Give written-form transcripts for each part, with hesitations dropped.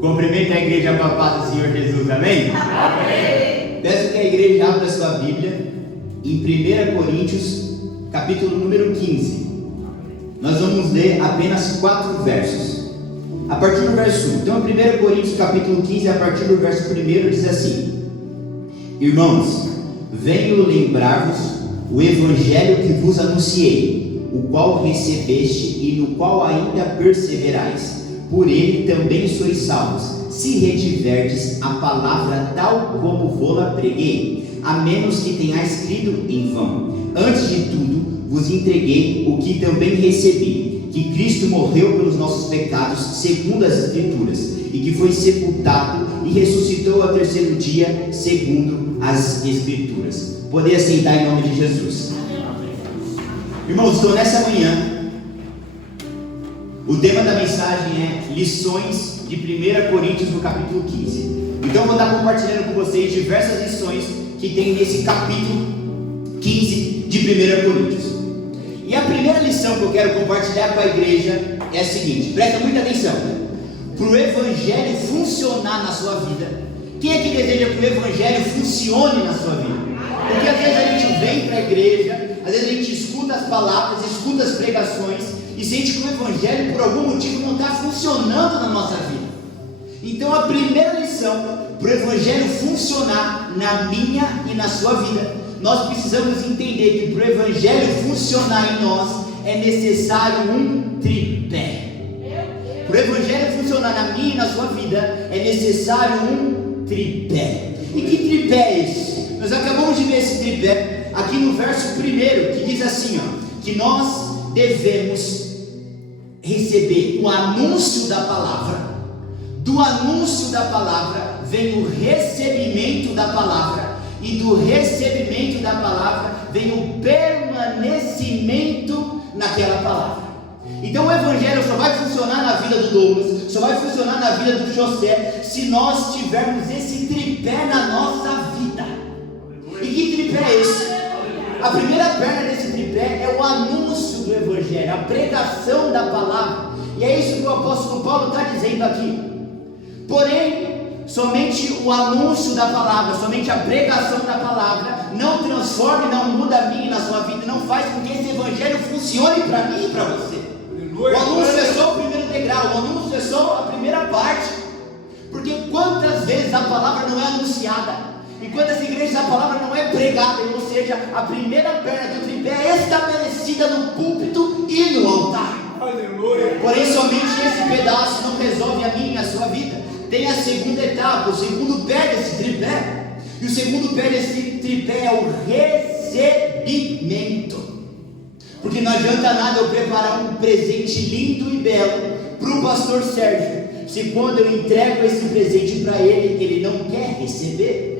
Cumprimenta a igreja com a paz do Senhor Jesus, amém? Amém. Peço que a igreja abra sua Bíblia em 1 Coríntios, capítulo número 15. Nós vamos ler apenas 4 versos. A partir do verso 1. Então, 1 Coríntios, capítulo 15, a partir do verso 1, diz assim: Irmãos, venho lembrar-vos o evangelho que vos anunciei, o qual recebeste e no qual ainda perseverais. Por ele também sois salvos, se retiverdes a palavra tal como vô-la preguei, a menos que tenhais crido em vão. Antes de tudo, vos entreguei o que também recebi, que Cristo morreu pelos nossos pecados, segundo as Escrituras, e que foi sepultado e ressuscitou ao terceiro dia, segundo as Escrituras. Poder assentar em nome de Jesus. Irmãos, então nessa manhã, o tema da mensagem é lições de 1 Coríntios no capítulo 15. Então eu vou estar compartilhando com vocês diversas lições que tem nesse capítulo 15 de 1 Coríntios. E a primeira lição que eu quero compartilhar com a igreja é a seguinte: presta muita atenção. Para o evangelho funcionar na sua vida, quem é que deseja que o evangelho funcione na sua vida? Porque às vezes a gente vem para a igreja, às vezes a gente escuta as palavras, escuta as pregações e sente que o evangelho por algum motivo não está funcionando na nossa vida. Então a primeira lição para o evangelho funcionar na minha e na sua vida, nós precisamos entender que para o evangelho funcionar em nós é necessário um tripé. Para o evangelho funcionar na minha e na sua vida é necessário um tripé. E que tripé é esse? Nós acabamos de ver esse tripé aqui no verso 1, que diz assim, que nós devemos receber o anúncio da palavra. Do anúncio da palavra vem o recebimento da palavra, e do recebimento da palavra vem o permanecimento naquela palavra. Então o evangelho só vai funcionar na vida do Douglas, só vai funcionar na vida do José, se nós tivermos esse tripé na nossa vida. E que tripé é esse? A primeira perna desse tripé é o anúncio do evangelho, a pregação da palavra. E é isso que o apóstolo Paulo está dizendo aqui. Porém, somente o anúncio da palavra, somente a pregação da palavra não transforma e não muda a minha e na sua vida, não faz com que esse evangelho funcione para mim e para você. O anúncio é só o primeiro degrau, o anúncio é só a primeira parte. Porque quantas vezes a palavra não é anunciada, e quantas igrejas a palavra não é pregada, ou seja, a primeira perna do tripé é estabelecida no púlpito e no altar. Aleluia. Porém, somente esse pedaço não resolve a minha e a sua vida. Tem a segunda etapa, o segundo pé desse tripé. E o segundo pé desse tripé é o recebimento. Porque não adianta nada eu preparar um presente lindo e belo para o pastor Sérgio, se quando eu entrego esse presente para ele, ele não quer receber.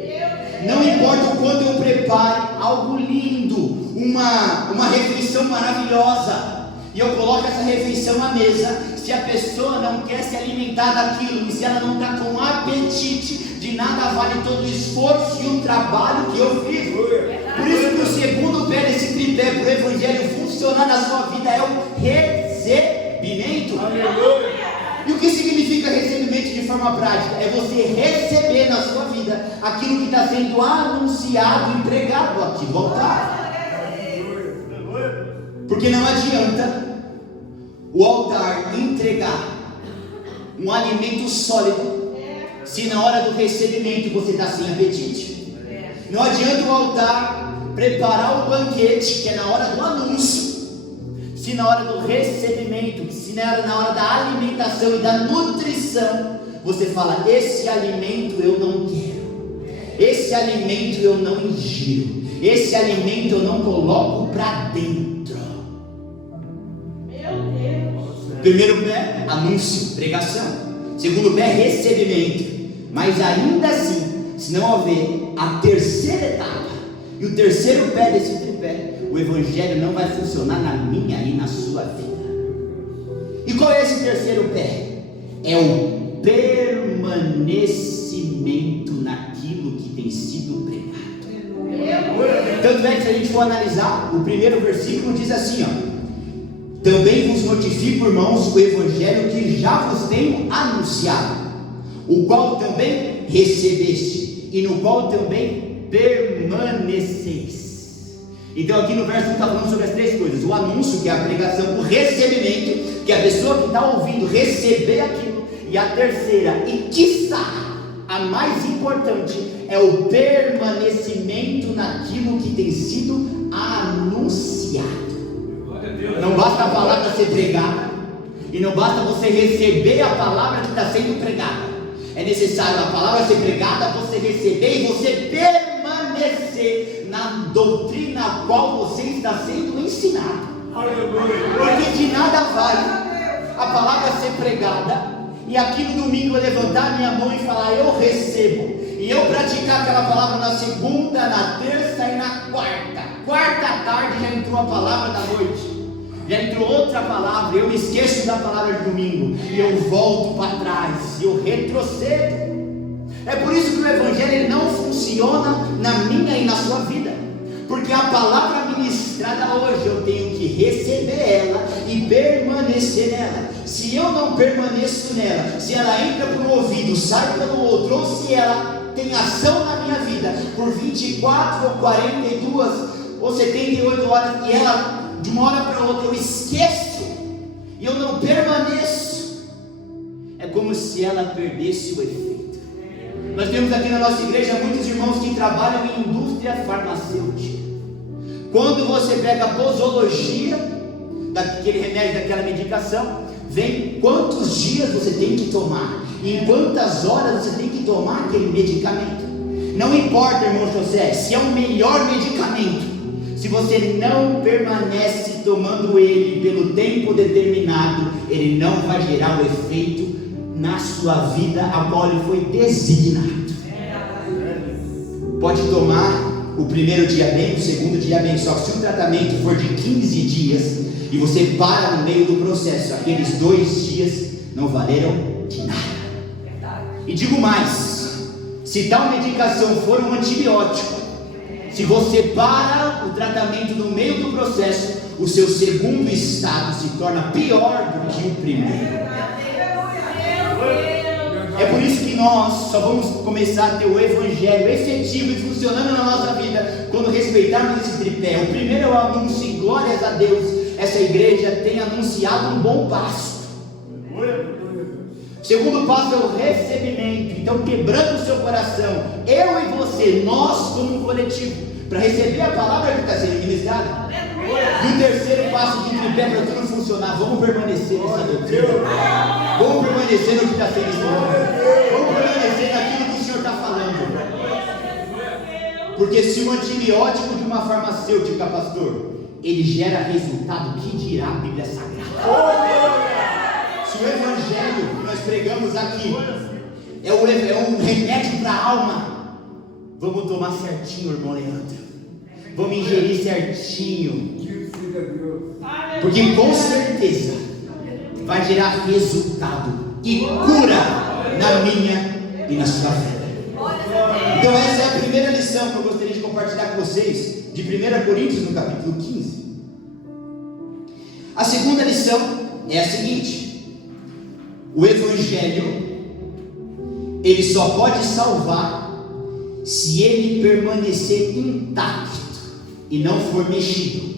Não importa o quanto eu prepare algo lindo, uma refeição maravilhosa, e eu coloco essa refeição à mesa, se a pessoa não quer se alimentar daquilo, e se ela não está com apetite, de nada vale todo o esforço e o trabalho que eu fiz. Por isso que o segundo pé desse tripé para o evangelho funcionar na sua vida é o recebimento. Aleluia. E o que significa recebimento de forma prática? É você receber na sua vida aquilo que está sendo anunciado e pregado aqui no altar. Porque não adianta o altar entregar um alimento sólido se na hora do recebimento você está sem apetite. Não adianta o altar preparar o banquete, que é na hora do anúncio, se na hora do recebimento, se na hora da alimentação e da nutrição, você fala: esse alimento eu não quero, esse alimento eu não ingiro, esse alimento eu não coloco para dentro. Meu Deus. Primeiro pé, anúncio, pregação. Segundo pé, recebimento. Mas ainda assim, se não houver a terceira etapa e o terceiro pé desse tripé, o evangelho não vai funcionar na minha e na sua vida. E qual é esse terceiro pé? É o permanecimento naquilo que tem sido pregado. Tanto é que, se a gente for analisar, o primeiro versículo diz assim, também vos notifico, irmãos, o evangelho que já vos tenho anunciado, o qual também recebeste, e no qual também permaneceis. Então aqui no verso 1 está falando sobre as três coisas: o anúncio, que é a pregação, o recebimento, que é a pessoa que está ouvindo receber aquilo, e a terceira, e quiçá a mais importante, é o permanecimento naquilo que tem sido anunciado. Não basta a palavra ser pregada, e não basta você receber a palavra que está sendo pregada. É necessário a palavra ser pregada, você receber e você permanecer na doutrina a qual você está sendo ensinado. Porque de nada vale a palavra ser pregada e aqui no domingo eu levantar minha mão e falar eu recebo, e eu praticar aquela palavra na segunda, na terça e na quarta tarde já entrou a palavra da noite, já entrou outra palavra, eu me esqueço da palavra de domingo, e eu volto para trás, e eu retrocedo. É por isso que o Evangelho ele não funciona na minha e na sua vida, porque a palavra ministrada hoje, eu tenho que receber ela e permanecer nela. Se eu não permaneço nela, se ela entra por um ouvido, sai pelo outro, ou se ela tem ação na minha vida por 24 ou 42 ou 78 horas, e ela de uma hora para outra eu esqueço, e eu não permaneço, é como se ela perdesse o efeito. Nós temos aqui na nossa igreja muitos irmãos que trabalham em indústria farmacêutica. Quando você pega a posologia daquele remédio, daquela medicação, vem quantos dias você tem que tomar, e em quantas horas você tem que tomar aquele medicamento. Não importa, irmão José, se é o melhor medicamento, se você não permanece tomando ele pelo tempo determinado, ele não vai gerar o efeito na sua vida a qual ele foi designado. Pode tomar o primeiro dia bem, o segundo dia bem, só que se o tratamento for de 15 dias e você para no meio do processo, aqueles 2 dias não valeram de nada. E digo mais, se tal medicação for um antibiótico, se você para o tratamento no meio do processo, o seu segundo estado se torna pior do que o primeiro. É por isso que nós só vamos começar a ter o Evangelho efetivo e funcionando na nossa vida quando respeitarmos esse tripé. O primeiro é o anúncio, e glórias a Deus, essa igreja tem anunciado um bom passo. O segundo passo é o recebimento. Então, quebrando o seu coração, eu e você, nós como um coletivo, para receber a palavra que está sendo ministrada. E o terceiro passo do tripé para tudo funcionar, vamos permanecer nessa doutrina, vamos permanecer no que está sendo ensinado, vamos permanecer naquilo que o Senhor está falando. Porque se o antibiótico de uma farmacêutica, pastor, ele gera resultado, que dirá a Bíblia Sagrada? Se o Evangelho que nós pregamos aqui é um remédio para a alma, vamos tomar certinho, irmão Leandro, vamos ingerir certinho, porque com certeza vai gerar resultado e cura na minha e na sua vida. Então essa é a primeira lição que eu gostaria de compartilhar com vocês, de 1 Coríntios no capítulo 15. A segunda lição é a seguinte: o Evangelho ele só pode salvar se ele permanecer intacto e não for mexido.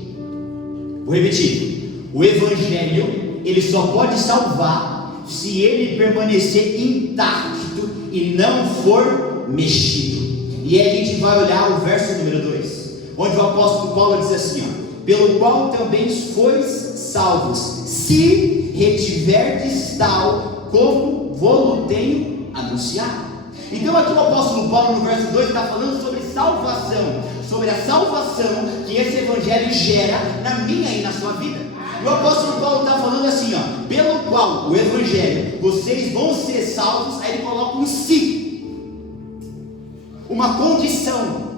Vou repetir: o Evangelho ele só pode salvar se ele permanecer intacto e não for mexido. E aí a gente vai olhar o verso número 2, onde o apóstolo Paulo diz assim, ó: pelo qual também sois salvos, se retiverdes tal como vou tenho anunciado. Então aqui o apóstolo Paulo no verso 2 está falando sobre salvação, sobre a salvação que esse Evangelho gera na minha e na sua vida. E o apóstolo Paulo está falando assim, ó: pelo qual o Evangelho, vocês vão ser salvos. Aí ele coloca um se, uma condição.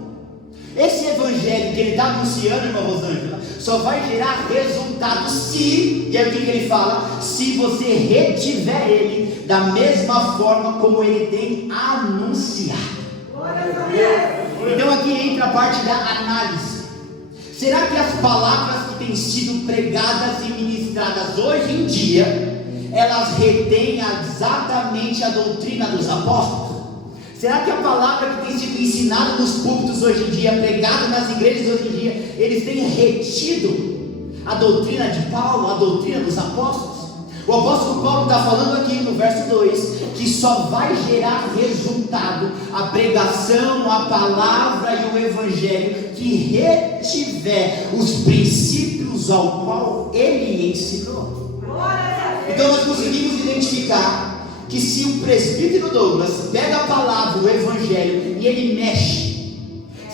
Esse Evangelho que ele está anunciando, irmã Rosângela, só vai gerar resultado se, e aí o que ele fala? Se você retiver ele da mesma forma como ele tem anunciado. Então aqui entra a parte da análise. Será que as palavras que têm sido pregadas e ministradas hoje em dia, elas retêm exatamente a doutrina dos apóstolos? Será que a palavra que tem sido ensinada nos púlpitos hoje em dia, pregada nas igrejas hoje em dia, eles têm retido a doutrina de Paulo, a doutrina dos apóstolos? O apóstolo Paulo está falando aqui no verso 2, que só vai gerar resultado a pregação, a palavra e o evangelho que retiver os princípios ao qual ele ensinou. Então nós conseguimos identificar que se o presbítero Douglas pega a palavra, o evangelho, e ele mexe,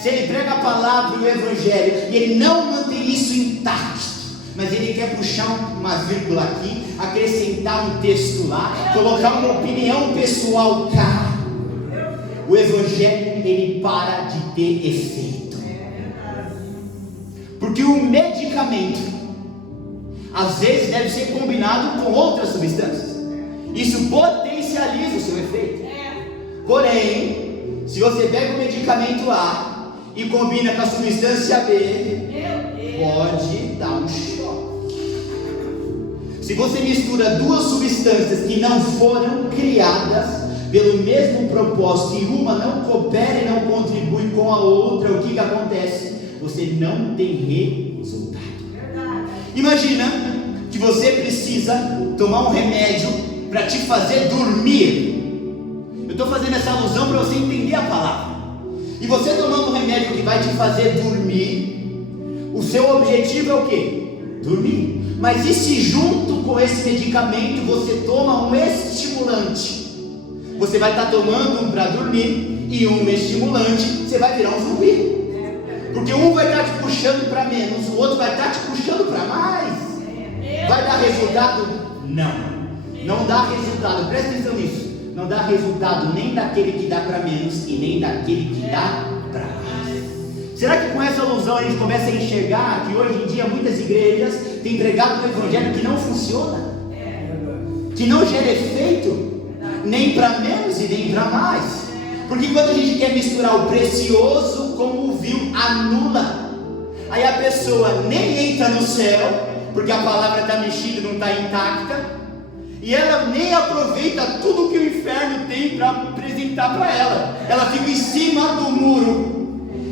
se ele prega a palavra e o evangelho, e ele não mantém isso intacto, mas ele quer puxar uma vírgula aqui, acrescentar um texto lá, colocar uma opinião pessoal cá, o evangelho ele para de ter efeito, porque o medicamento às vezes deve ser combinado com outras substâncias, isso potencializa o seu efeito. Porém, se você pega o medicamento A e combina com a substância B, pode dar um choque. Se você mistura duas substâncias que não foram criadas pelo mesmo propósito, e uma não coopera e não contribui com a outra, o que acontece? Você não tem resultado. Imagina que você precisa tomar um remédio para te fazer dormir. Eu estou fazendo essa alusão para você entender a palavra. E você tomando um remédio que vai te fazer dormir, o seu objetivo é o quê? Dormir. Mas e se junto com esse medicamento você toma um estimulante? Você vai estar tomando um para dormir e um estimulante, você vai virar um zumbi. Porque um vai estar te puxando para menos, o outro vai estar te puxando para mais. Vai dar resultado? Não. Não dá resultado, presta atenção nisso. Não dá resultado nem daquele que dá para menos e nem daquele que dá para mais. Será que com essa alusão a gente começa a enxergar que hoje em dia muitas igrejas têm pregado um evangelho que não funciona? Que não gera efeito, nem para menos e nem para mais. Porque quando a gente quer misturar o precioso com o vil, anula. Aí a pessoa nem entra no céu, porque a palavra está mexida, não está intacta. E ela nem aproveita tudo que o inferno tem para apresentar para ela. Ela fica em cima do muro.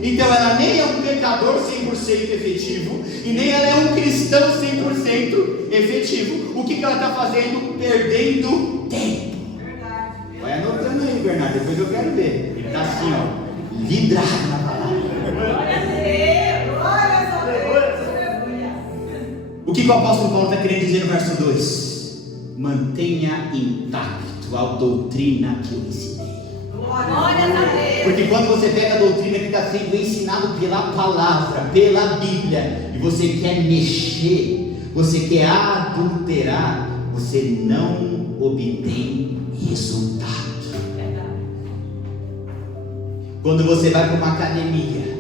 Então ela nem é um pecador 100% efetivo, e nem ela é um cristão 100% efetivo. O que ela está fazendo? Perdendo tempo. Vai anotando aí, Bernardo, depois eu quero ver. Ele está assim, ó, vidrado na palavra. O que o apóstolo Paulo está querendo dizer no verso 2? Mantenha intacto a doutrina que eu ensinei. Porque quando você pega a doutrina que está sendo ensinada pela palavra, pela Bíblia, e você quer mexer, você quer adulterar, você não obtém resultado. Quando você vai para uma academia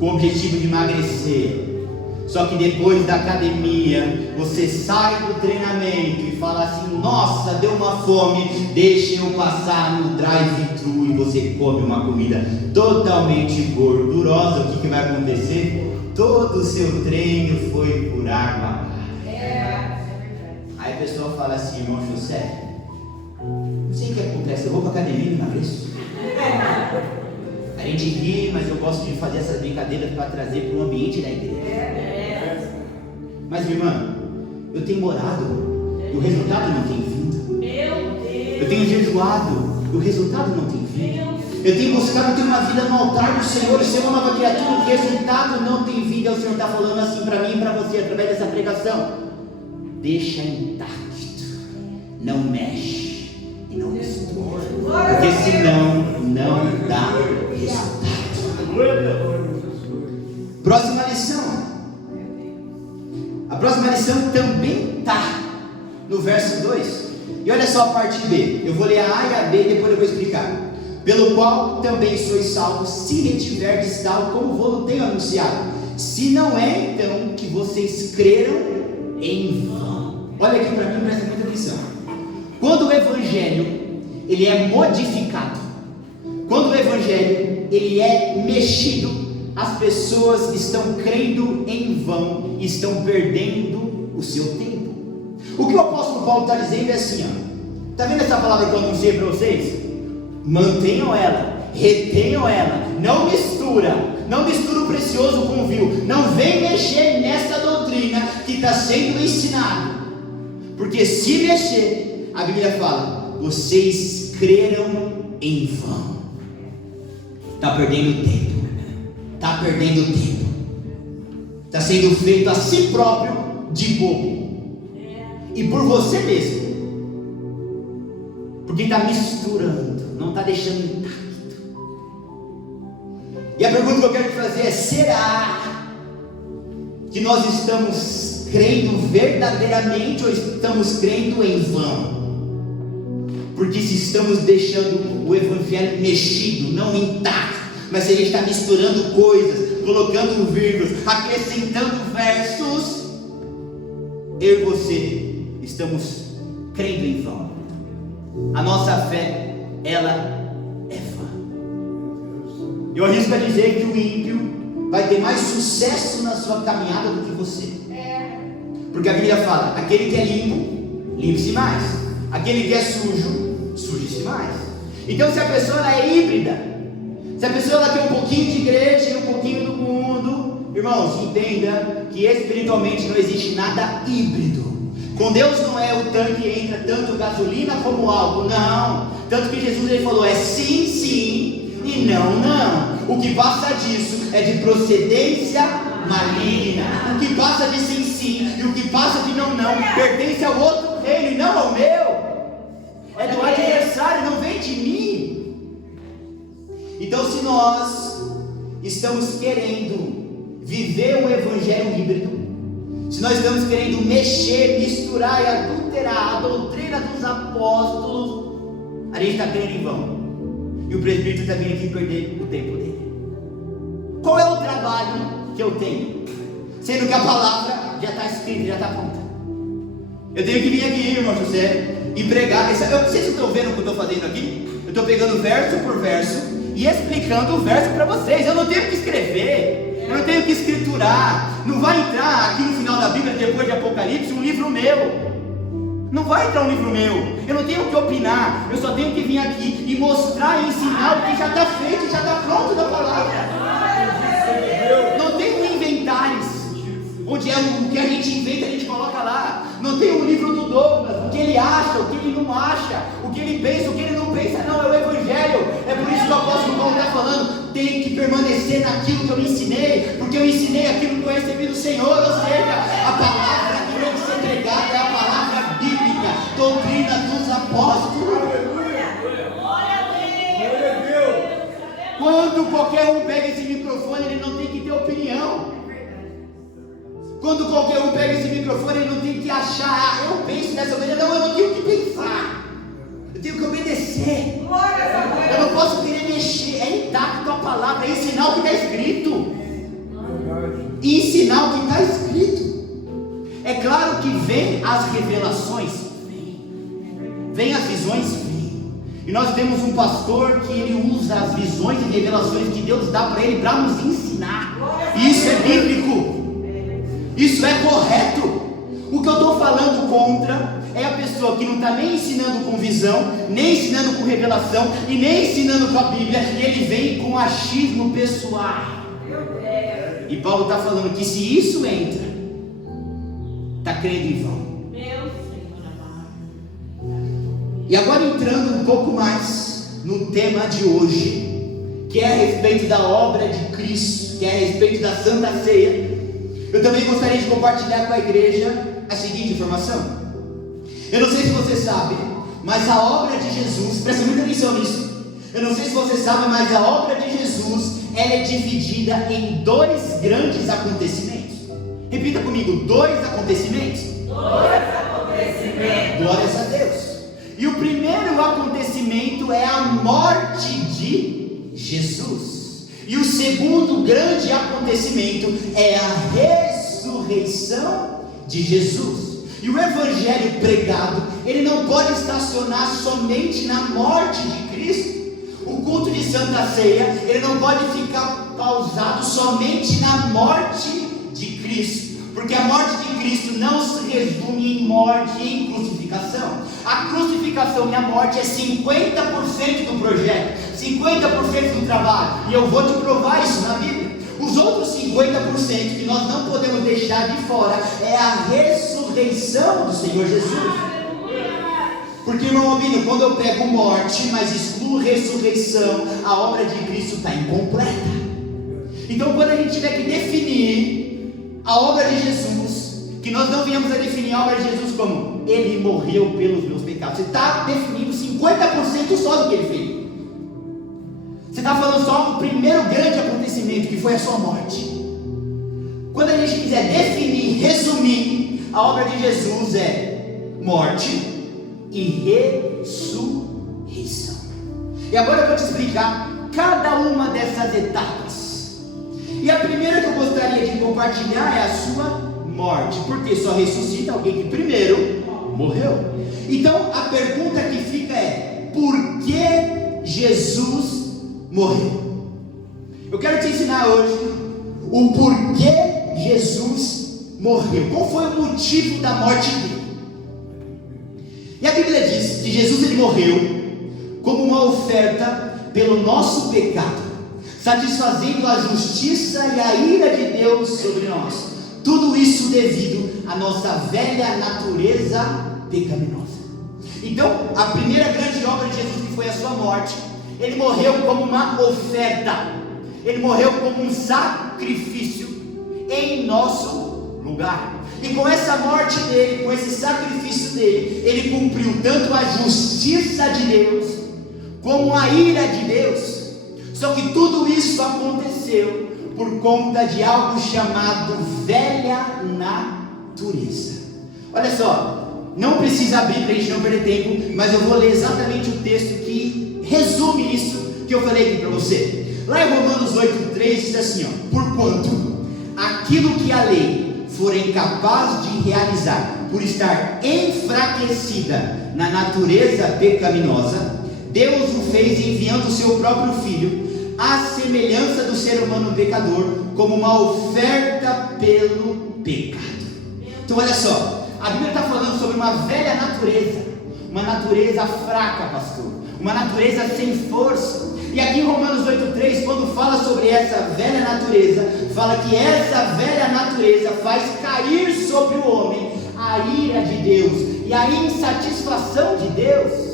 com o objetivo de emagrecer, só que depois da academia você sai do treinamento e fala assim: nossa, deu uma fome, deixa eu passar no drive-thru, e você come uma comida totalmente gordurosa. O que vai acontecer? Todo o seu treino foi por água. Aí a pessoa fala assim: irmão José, não sei o que acontece, eu vou para a academia e emagreço. A gente ri, mas eu gosto de fazer essas brincadeiras para trazer para o ambiente da igreja. Mas minha irmã, eu tenho orado e o resultado não tem vindo. Eu tenho jejuado e o resultado não tem vindo. Eu tenho buscado ter uma vida no altar do Senhor e ser uma nova criatura, o resultado não tem vindo. E o Senhor está falando assim para mim e para você através dessa pregação: deixa intacto, não mexe e não mistura, porque senão não dá resultado. Próxima lição. A próxima lição também está no verso 2. E olha só a parte B. Eu vou ler a A e a B e depois eu vou explicar. Pelo qual também sois salvos, se retiverdes tal como vou tenho anunciado. Se não é, então, que vocês creram em vão. Olha aqui para mim, presta muita atenção. Quando o evangelho ele é modificado, quando o evangelho ele é mexido, as pessoas estão crendo em vão e estão perdendo o seu tempo. O que o apóstolo Paulo está dizendo é assim, ó. Está vendo essa palavra que eu anunciei para vocês? Mantenham ela, retenham ela, não mistura o precioso com o vil, não vem mexer nessa doutrina que está sendo ensinada, porque se mexer, a Bíblia fala, vocês creram em vão. Está perdendo tempo, está sendo feito a si próprio de bobo, e por você mesmo, porque está misturando, não está deixando intacto. E a pergunta que eu quero te fazer é: será que nós estamos crendo verdadeiramente ou estamos crendo em vão? Porque se estamos deixando o evangelho mexido, não intacto, mas se a gente está misturando coisas, colocando vírgulas, acrescentando versos, eu e você estamos crendo em vão. A nossa fé, ela é vã. Eu arrisco a dizer que o ímpio vai ter mais sucesso na sua caminhada do que você. Porque a Bíblia fala, aquele que é limpo, limpe-se mais. Aquele que é sujo, suje-se mais. Então se a pessoa ela é híbrida, se a pessoa ela tem um pouquinho de igreja e um pouquinho do mundo, irmãos, entenda que espiritualmente não existe nada híbrido. Com Deus não é o tanque entra tanto gasolina como álcool, não. Tanto que Jesus ele falou, é sim, sim e não, não. O que passa disso é de procedência maligna. O que passa de sim, sim e o que passa de não, não, pertence ao outro reino e não ao meu. É do adversário, não vem de mim. Então se nós estamos querendo viver um evangelho híbrido, se nós estamos querendo mexer, misturar e adulterar a doutrina dos apóstolos, a gente está crendo em vão. E o presbítero está vindo aqui perder o tempo dele. Qual é o trabalho que eu tenho? Sendo que a palavra já está escrita, já está pronta. Eu tenho que vir aqui, irmão José, e pregar. Eu não sei se estão vendo o que eu estou fazendo aqui. Eu estou pegando verso por verso e explicando o verso para vocês. Eu não tenho que escrever, eu não tenho que escriturar. Não vai entrar aqui no final da Bíblia, depois de Apocalipse, um livro meu. Não vai entrar um livro meu. Eu não tenho que opinar. Eu só tenho que vir aqui e mostrar e ensinar o que já está feito, já está pronto da palavra. Não tem um inventários, onde é o que a gente inventa, a gente coloca lá. Não tem um livro do Douglas, o que ele acha, o que ele não acha, o que ele pensa, o que ele não pensa. Não, é o Evangelho. É por isso que o apóstolo Paulo está falando, tem que permanecer naquilo que eu ensinei, porque eu ensinei aquilo que eu recebi do Senhor. Ou seja, a palavra que tem que ser pregada é a palavra bíblica, doutrina dos apóstolos. Quando qualquer um pega esse microfone, ele não tem que ter opinião. Quando qualquer um pega esse microfone, ele não tem que achar, eu penso dessa maneira. Não, eu não tenho que pensar, eu tenho que obedecer. Eu não posso querer mexer. É intacto a palavra, é ensinar o que está escrito. Ensinar o que está escrito. É claro que vem as revelações, vem as visões, e nós temos um pastor que ele usa as visões e revelações que Deus dá para ele para nos ensinar. E isso é bíblico. Isso é correto. O que eu estou falando contra é a pessoa que não está nem ensinando com visão, nem ensinando com revelação e nem ensinando com a Bíblia, e ele vem com achismo pessoal. E Paulo está falando que se isso entra, está crendo em vão. E agora entrando um pouco mais no tema de hoje, que é a respeito da obra de Cristo, que é a respeito da Santa Ceia. Eu também gostaria de compartilhar com a igreja a seguinte informação. Eu não sei se você sabe, mas a obra de Jesus, presta muita atenção nisso. Eu não sei se você sabe, mas a obra de Jesus, ela é dividida em dois grandes acontecimentos. Repita comigo, dois acontecimentos. Glórias a Deus. E o primeiro acontecimento é a morte de Jesus. E o segundo grande acontecimento é a ressurreição de Jesus. E o evangelho pregado, ele não pode estacionar somente na morte de Cristo. O culto de Santa Ceia, ele não pode ficar pausado somente na morte de Cristo. Porque a morte de Cristo não se resume em morte e em crucificação. A crucificação e a morte é 50% do projeto, 50% do trabalho, e eu vou te provar isso na Bíblia. Os outros 50% que nós não podemos deixar de fora é a ressurreição do Senhor Jesus. Porque, irmão Albino, quando eu pego morte, mas excluo ressurreição, a obra de Cristo está incompleta. Então, quando a gente tiver que definir a obra de Jesus, que nós não viemos a definir a obra de Jesus como Ele morreu pelos meus pecados, você está definindo 50% só do que Ele fez. Você está falando só do primeiro grande acontecimento, que foi a sua morte. Quando a gente quiser definir, resumir, a obra de Jesus é morte e ressurreição. E agora eu vou te explicar cada uma dessas etapas. E a primeira que eu gostaria de compartilhar é a sua morte, porque só ressuscita alguém que primeiro morreu. Então a pergunta que fica é: por que Jesus morreu? Eu quero te ensinar hoje o porquê Jesus morreu. Qual foi o motivo da morte dele? E a Bíblia diz que Jesus ele morreu como uma oferta pelo nosso pecado, satisfazendo a justiça e a ira de Deus sobre nós. Tudo isso devido à nossa velha natureza pecaminosa. Então, a primeira grande obra de Jesus, que foi a sua morte, Ele morreu como uma oferta, Ele morreu como um sacrifício em nosso lugar. E com essa morte dele, com esse sacrifício dele, Ele cumpriu tanto a justiça de Deus, como a ira de Deus. Só que tudo isso aconteceu por conta de algo chamado velha natureza. Olha só, não precisa abrir para a gente não perder tempo, mas eu vou ler exatamente o texto que resume isso que eu falei aqui para você. Lá em Romanos 8,3 diz assim, ó: porquanto aquilo que a lei for incapaz de realizar, por estar enfraquecida na natureza pecaminosa, Deus o fez enviando o seu próprio Filho, à semelhança do ser humano pecador, como uma oferta pelo pecado. Então olha só, a Bíblia está falando sobre uma velha natureza, uma natureza fraca, pastor, uma natureza sem força. E aqui em Romanos 8,3, quando fala sobre essa velha natureza, fala que essa velha natureza faz cair sobre o homem a ira de Deus e a insatisfação de Deus.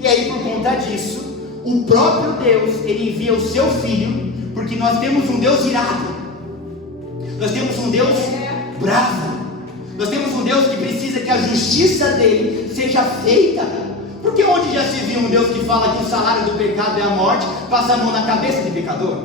E aí, por conta disso, o próprio Deus, Ele envia o seu Filho, porque nós temos um Deus irado, nós temos um Deus bravo, nós temos um Deus que precisa que a justiça dele seja feita. Porque onde já se viu um Deus que fala que o salário do pecado é a morte, passa a mão na cabeça do pecador?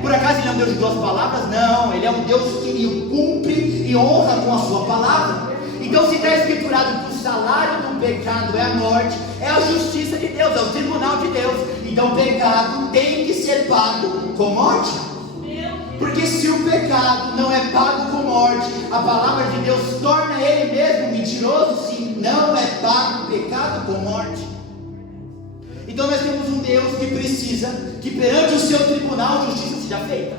Por acaso Ele é um Deus de duas palavras? Não, Ele é um Deus que Ele cumpre e honra com a sua palavra. Então, se está escriturado que o salário do pecado é a morte, é a justiça de Deus, é o tribunal de Deus. Então o pecado tem que ser pago com morte. Porque se o pecado não é pago com morte, a palavra de Deus torna ele mesmo mentiroso. Sim, não é pago o pecado com morte. Então nós temos um Deus que precisa que perante o seu tribunal a justiça seja feita.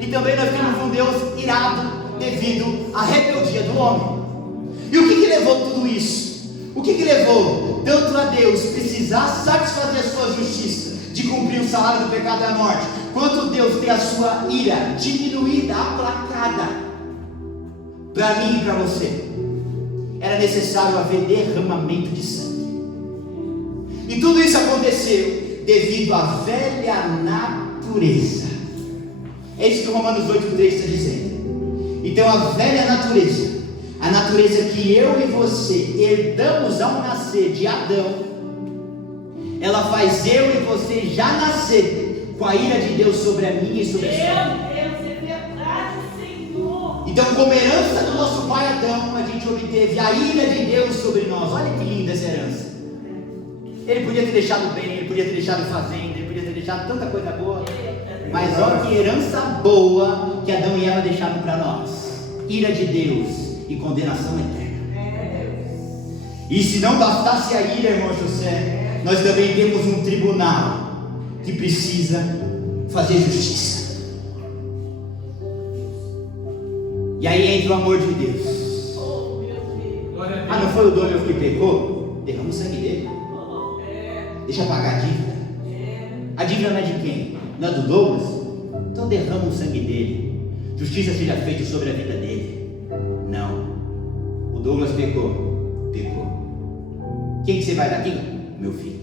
E também nós temos um Deus irado devido à rebeldia do homem. E o que levou tudo isso? O que levou tanto a Deus precisar satisfazer a sua justiça, de cumprir o salário do pecado e a morte, quanto Deus ter a sua ira diminuída, aplacada, para mim e para você? Era necessário haver derramamento de sangue. E tudo isso aconteceu devido à velha natureza. É isso que o Romanos 8,3 está dizendo. Então a velha natureza, a natureza que eu e você herdamos ao nascer de Adão, ela faz eu e você já nascer com a ira de Deus sobre a minha e sobre a sua vida. É verdade, Senhor. Então, como herança do nosso pai Adão, a gente obteve a ira de Deus sobre nós. Olha que linda essa herança. Ele podia ter deixado bem, ele podia ter deixado fazenda, ele podia ter deixado tanta coisa boa, mas olha que herança boa que Adão e Eva deixaram para nós: ira de Deus e condenação eterna. E se não bastasse a ira, irmão José, nós também temos um tribunal que precisa fazer justiça. E aí entra o amor de Deus. Oh, meu Deus. Ah, não foi o Douglas que pecou? Derrama o sangue dele. Deixa pagar a dívida. A dívida não é de quem? Não é do Douglas? Então derrama o sangue dele. Justiça seja feita sobre a vida dele. Não. O Douglas pecou. Pecou. Quem que você vai dar aqui? Meu filho.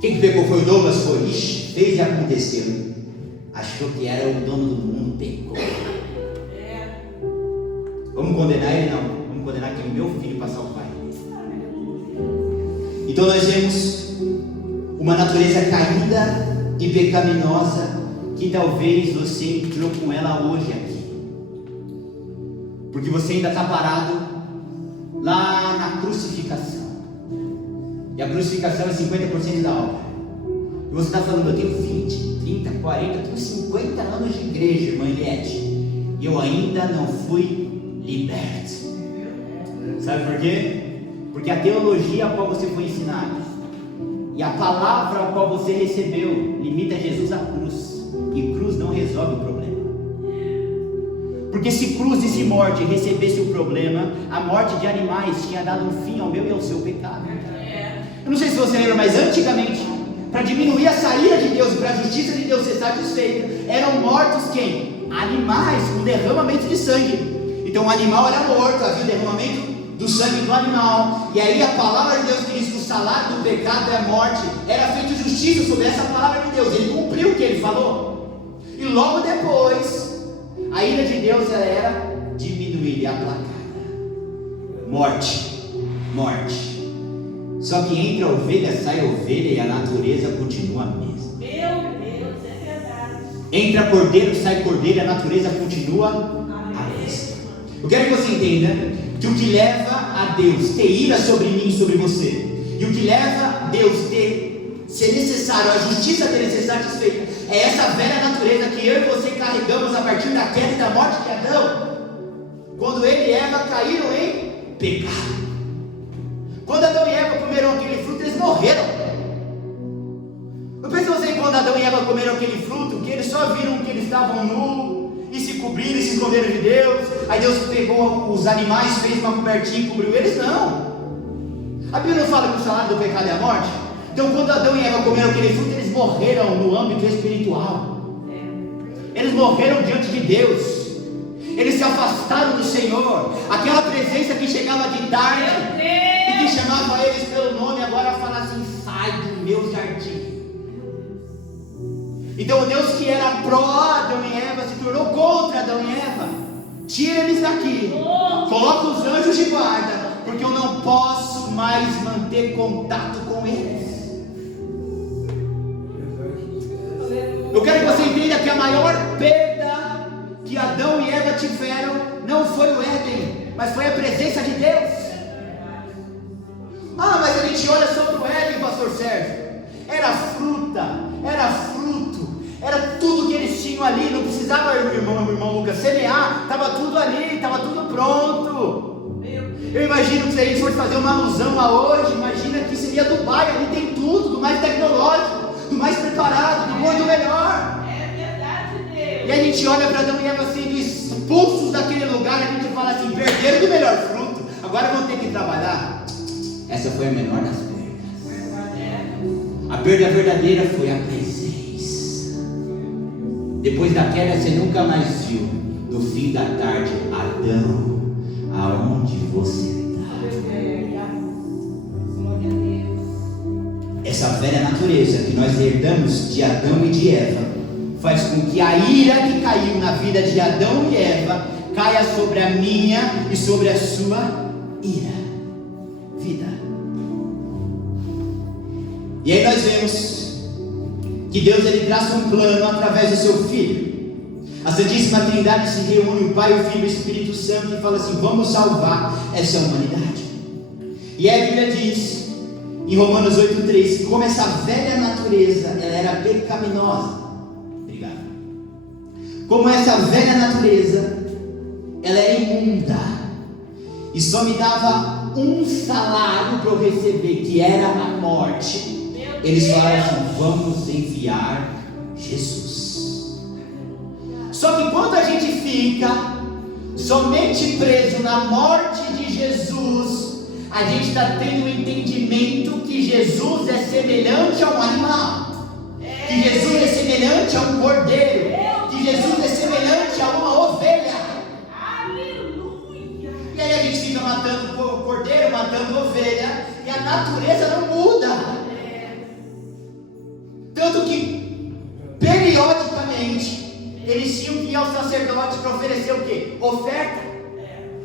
Quem que pecou foi o Douglas? Foi. Ixi, fez e aconteceu. Achou que era o dono do mundo. Pecou. Vamos condenar ele? Não. Vamos condenar que o meu filho passar o pai. Então nós vemos uma natureza caída e pecaminosa que talvez você entrou com ela hoje aqui. Porque você ainda está parado lá na crucificação. E a crucificação é 50% da obra. E você está falando, eu tenho 20, 30, 40, eu tenho 50 anos de igreja, irmã Eliette. E eu ainda não fui liberto. Sabe por quê? Porque a teologia a qual você foi ensinado e a palavra a qual você recebeu limita Jesus à cruz. E cruz não resolve o problema. Porque se cruz e se morte recebesse o problema, a morte de animais tinha dado um fim ao meu e ao seu pecado. Eu não sei se você lembra, mas antigamente, para diminuir a saída de Deus e para a justiça de Deus ser satisfeita, eram mortos quem? Animais com derramamento de sangue. Então o animal era morto, havia o derramamento do sangue do animal. E aí a palavra de Deus que diz que o salário do pecado é a morte, era feita justiça sobre essa palavra de Deus. Ele cumpriu o que ele falou. E logo depois, a ira de Deus ela era diminuída e aplacada. Morte, morte. Só que entre a ovelha sai a ovelha e a natureza continua a mesma. Meu Deus, é verdade. Entra cordeiro, sai cordeiro e a natureza continua a mesma. Eu quero que você entenda que o que leva a Deus ter ira sobre mim e sobre você, e o que leva a Deus ser necessário, a justiça dele ser satisfeita, é essa velha natureza que eu e você carregamos a partir da queda e da morte de Adão. Quando ele e Eva caíram em pecado. Quando Adão e Eva comeram aquele fruto, eles morreram. Eu penso você quando Adão e Eva comeram aquele fruto, que eles só viram que eles estavam nus e se cobriram e se esconderam de Deus. Aí Deus pegou os animais, fez uma cobertinha e cobriu eles. Não. A Bíblia não fala que o salário do pecado é a morte? Então quando Adão e Eva comeram aquele fruto, eles morreram no âmbito espiritual. Eles morreram diante de Deus. Eles se afastaram do Senhor. Aquela presença que chegava de tarde e que chamava eles pelo nome, agora fala assim: sai do meu jardim. Então o Deus que era pró Adão e Eva se tornou contra Adão e Eva. Tira eles daqui, coloca os anjos de guarda, porque eu não posso mais manter contato com eles. Eu quero que você entenda que a maior perda que Adão e Eva tiveram não foi o Éden, mas foi a presença de Deus. Ah, mas a gente olha sobre o Éden, pastor Sérgio. Era fruta, era fruto, era tudo que eles tinham ali. Não precisava, o irmão Lucas, semear, estava tudo ali, estava tudo pronto. Eu imagino que se a gente fosse fazer uma alusão a hoje, imagina que seria Dubai, ali tem tudo, do mais tecnológico, do mais preparado, do bom e do melhor. É verdade, Deus. E a gente olha para Adão e Eva sendo expulsos daquele lugar, a gente fala assim: perderam do melhor fruto, agora vão ter que trabalhar. Essa foi a menor das perdas. A perda verdadeira foi a presença. Depois da queda você nunca mais viu. No fim da tarde, Adão, aonde você está? Essa velha natureza que nós herdamos de Adão e de Eva faz com que a ira que caiu na vida de Adão e Eva caia sobre a minha e sobre a sua vida. E aí nós vemos que Deus ele traça um plano através do seu Filho. A Santíssima Trindade se reúne, o Pai, o Filho e o Espírito Santo, e fala assim: vamos salvar essa humanidade. E aí a Bíblia diz em Romanos 8,3 que como essa velha natureza ela era pecaminosa, obrigado, como essa velha natureza ela era imunda e só me dava um salário para eu receber, que era a morte, eles falaram assim: vamos enviar Jesus. Só que quando a gente gente fica somente preso na morte de Jesus, a gente está tendo o entendimento que Jesus é semelhante a um animal, que Jesus é semelhante a um cordeiro, que Jesus é semelhante a uma ovelha. Aleluia. E aí a gente fica matando cordeiro, matando ovelha, e a natureza não muda. Tanto que, periodicamente, eles tinham que ir ao sacerdote para oferecer o quê? Oferta.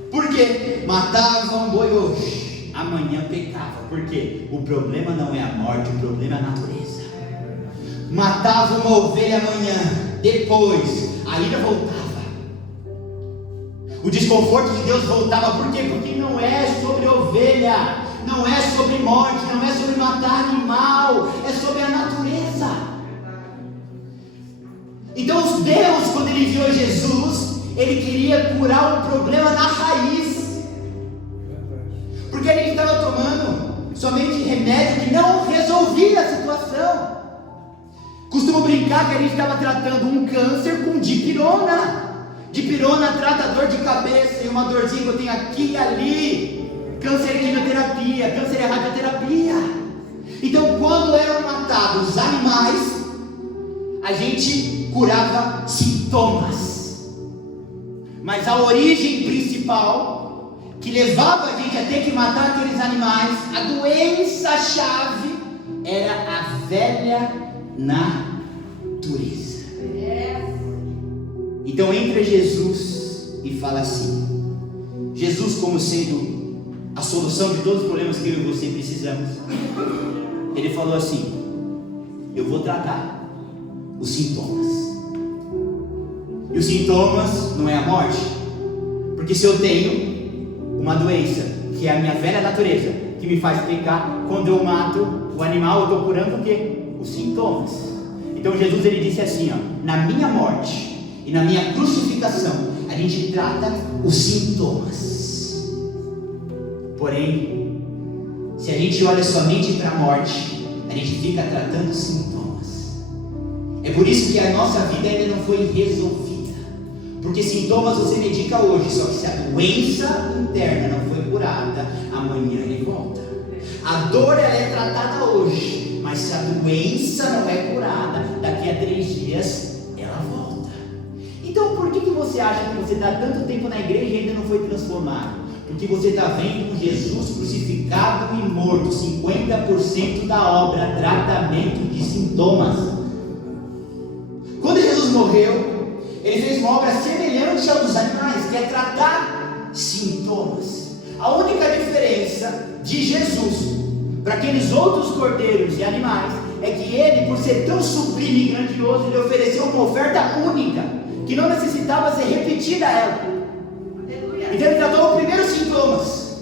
Por quê? Matavam um boi hoje, amanhã pecava. Por quê? O problema não é a morte, o problema é a natureza. Matava uma ovelha amanhã, depois a ira voltava. O desconforto de Deus voltava. Por quê? Porque não é sobre ovelha, não é sobre morte, não é sobre matar animal, é sobre a natureza. Então Deus, quando Ele enviou Jesus, Ele queria curar um problema na raiz, porque a gente estava tomando somente remédio que não resolvia a situação. Costumo brincar que a gente estava tratando um câncer com dipirona. Dipirona trata dor de cabeça e uma dorzinha que eu tenho aqui e ali. Câncer é quimioterapia, câncer é radioterapia. Então, quando eram matados os animais, a gente curava sintomas. Mas a origem principal, que levava a gente a ter que matar aqueles animais, a doença-chave, era a velha natureza. Então entra Jesus e fala assim, Jesus como sendo a solução de todos os problemas que eu e você precisamos, Ele falou assim: eu vou tratar os sintomas. E os sintomas não é a morte, porque se eu tenho uma doença, que é a minha velha natureza, que me faz pecar, quando eu mato o animal, eu estou curando o quê? Os sintomas. Então Jesus, Ele disse assim, ó, na minha morte e na minha crucificação, a gente trata os sintomas. Porém, se a gente olha somente para a morte, a gente fica tratando os sintomas. É por isso que a nossa vida ainda não foi resolvida, porque sintomas você medica hoje, só que se a doença interna não foi curada, amanhã ele volta. A dor ela é tratada hoje, mas se a doença não é curada, daqui a 3 dias ela volta. Então por que você acha que você está tanto tempo na igreja e ainda não foi transformado? Porque você está vendo Jesus crucificado e morto. 50% da obra, tratamento de sintomas. Quando Jesus morreu, Ele fez uma obra semelhante à dos animais, que é tratar sintomas. A única diferença de Jesus para aqueles outros cordeiros e animais é que Ele, por ser tão sublime e grandioso, Ele ofereceu uma oferta única, que não necessitava ser repetida ela. Então Ele tratou os primeiros sintomas,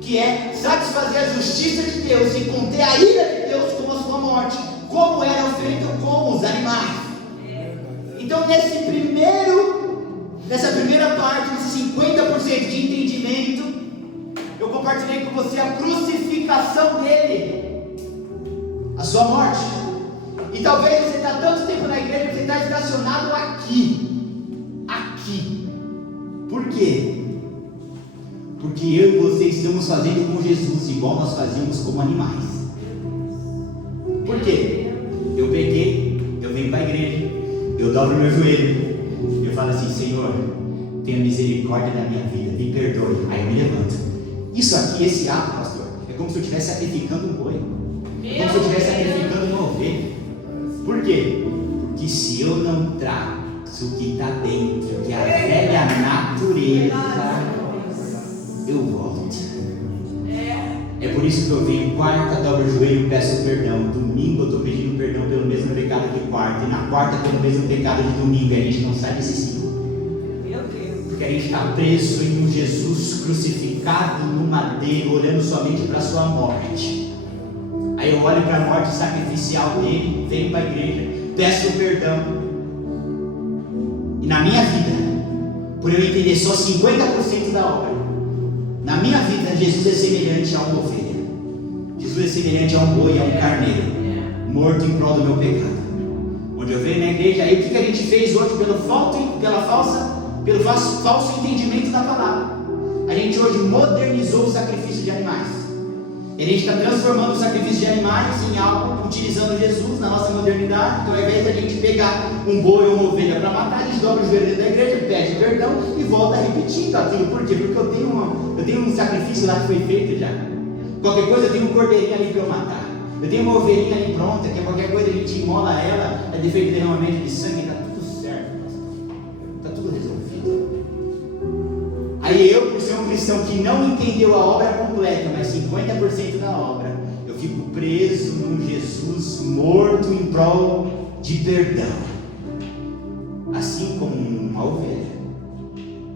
que é satisfazer a justiça de Deus e conter a ira de Deus com a sua morte, como era feito com os animais. Então nessa primeira parte, nesse 50% de entendimento, eu compartilhei com você a crucificação dele, a sua morte. E talvez você está tanto tempo na igreja que você está estacionado aqui. Por quê? Porque eu e você estamos fazendo com Jesus igual nós fazíamos como animais. Por quê? Eu peguei, eu venho para a igreja, eu dobro meu joelho, eu falo assim: Senhor, tenha misericórdia da minha vida, me perdoe. Aí eu me levanto. Isso aqui, esse ato, pastor, é como se eu estivesse sacrificando um boi, é como se eu estivesse sacrificando uma ovelha. Por quê? Porque se eu não trato o que está dentro, que é a velha natureza, eu volto. É por isso que eu venho quarta, dobro o joelho e peço perdão. Domingo eu estou pedindo perdão pelo mesmo pecado que quarta, e na quarta pelo mesmo pecado de domingo. E a gente não sai desse ciclo, porque a gente está preso em um Jesus crucificado no madeiro, olhando somente para a sua morte. Aí eu olho para a morte sacrificial dele, venho para a igreja, peço perdão. E na minha vida, por eu entender só 50% da obra, na minha vida Jesus é semelhante a uma ovelha, Jesus é semelhante a um boi, a um carneiro, morto em prol do meu pecado. Onde eu venho na igreja, aí o que a gente fez hoje pelo falso entendimento da palavra? A gente hoje modernizou o sacrifício de animais. E a gente está transformando o sacrifício de animais em algo, utilizando Jesus na nossa modernidade. Então, ao invés de a gente pegar um boi ou uma ovelha para matar, a gente dobra o joelho dentro da igreja, pede perdão e volta repetindo aquilo. Por quê? Porque eu tenho um sacrifício lá que foi feito já. Qualquer coisa, eu tenho um cordeirinho ali para eu matar. Eu tenho uma ovelhinha ali pronta, que qualquer coisa a gente imola ela, é defeito de derramamento de sangue, está tudo certo, está tudo resolvido. Aí eu, por ser um cristão que não entendeu a obra completa, mas 50% da obra, eu fico preso num Jesus morto em prol de perdão. Assim como uma ovelha,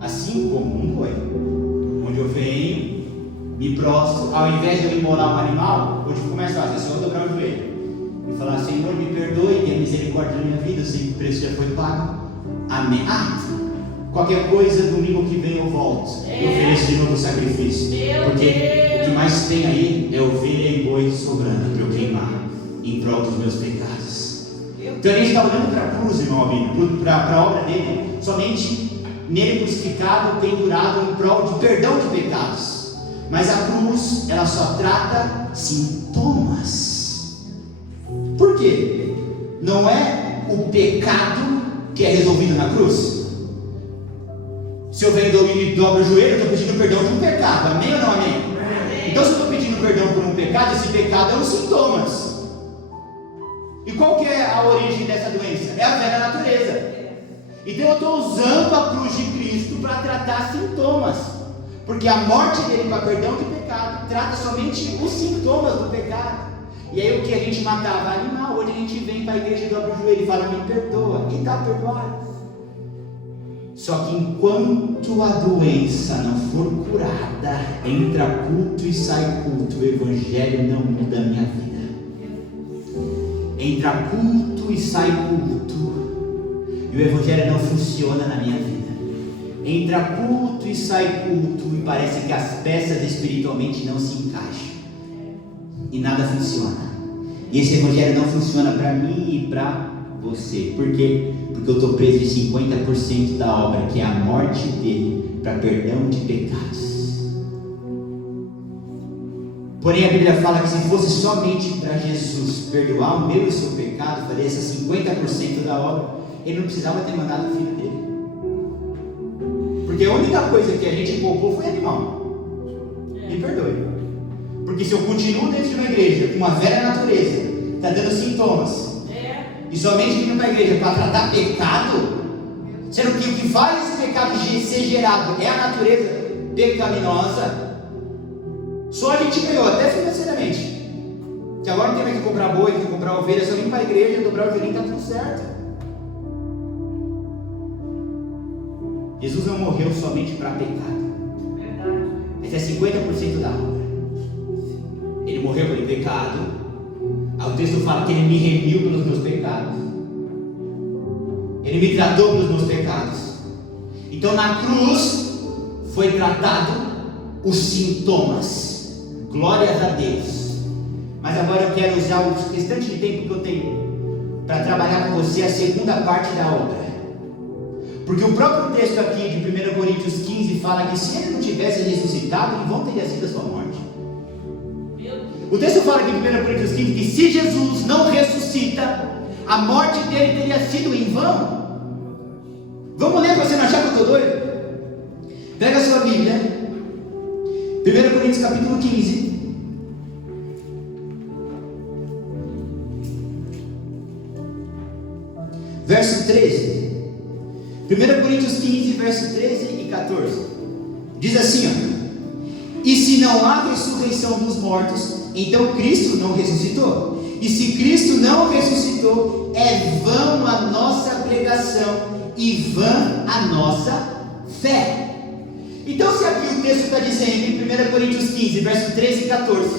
assim como um boi, onde eu venho, me prostro, ao invés de eu imolar um animal, hoje eu começo a fazer, só dobrar o joelho e falar: Senhor, me perdoe, tenha misericórdia da minha vida, eu sei que o preço já foi pago, amém. Qualquer coisa, domingo que vem eu volto, eu ofereço de novo o sacrifício, porque o que mais tem aí é ovelha e boi sobrando para eu queimar em prol dos meus pecados. Então a gente está olhando para a cruz, irmão Albino, para a obra dele, somente nele crucificado, pendurado em prol de perdão de pecados. Mas a cruz, ela só trata sintomas. Por quê? Não é o pecado que é resolvido na cruz. Se eu venho e dobro o joelho, eu estou pedindo perdão de um pecado, amém ou não amém? Amém. Então, se eu estou pedindo perdão por um pecado, esse pecado é os sintomas. E qual que é a origem dessa doença? É a velha natureza. Então eu estou usando a cruz de Cristo para tratar sintomas, porque a morte dele para perdão de pecado trata somente os sintomas do pecado. E aí o que a gente matava animal, hoje a gente vem para a igreja e dobra o joelho e fala: me perdoa, e está perdoado. Só que enquanto a doença não for curada, entra culto e sai culto, o evangelho não muda a minha vida. Entra culto e sai culto, e o evangelho não funciona na minha vida. Entra culto e sai culto, e parece que as peças espiritualmente não se encaixam, e nada funciona. E esse evangelho não funciona para mim e para você. Por quê? Porque eu estou preso em 50% da obra, que é a morte dele para perdão de pecados. Porém a Bíblia fala que se fosse somente para Jesus perdoar o meu e o seu pecado, fazer essa 50% da obra, ele não precisava ter mandado o filho dele. Porque a única coisa que a gente poupou foi animal. Me perdoe. Porque se eu continuo dentro de uma igreja com uma velha natureza, está dando sintomas, e somente vindo para a igreja para tratar pecado, sendo que o que faz esse pecado ser gerado é a natureza pecaminosa, só a gente ganhou, até financeiramente. Que agora não tem mais que comprar boi, que comprar ovelha, só vir para a igreja, dobrar o joelhinho, está tudo certo. Jesus não morreu somente para pecado. Esse é 50% da obra. Ele morreu pelo pecado. O texto fala que ele me remiu pelos meus pecados. Ele me tratou pelos meus pecados. Então na cruz foi tratado os sintomas. Glórias a Deus. Mas agora eu quero usar o restante de tempo que eu tenho para trabalhar com você a segunda parte da obra. Porque o próprio texto aqui de 1 Coríntios 15 fala que se ele não tivesse ressuscitado, em vão teria sido a sua morte. O texto fala aqui em 1 Coríntios 15 que se Jesus não ressuscita, a morte dele teria sido em vão. Vamos ler para você não achar que eu estou doido? Pega a sua Bíblia, 1 Coríntios capítulo 15. Verso 13. 1 Coríntios 15, verso 13 e 14. Diz assim, ó: e se não há ressurreição dos mortos, então Cristo não ressuscitou. E se Cristo não ressuscitou, é vã a nossa pregação e vã a nossa fé. Então, se aqui o texto está dizendo em 1 Coríntios 15, verso 13 e 14,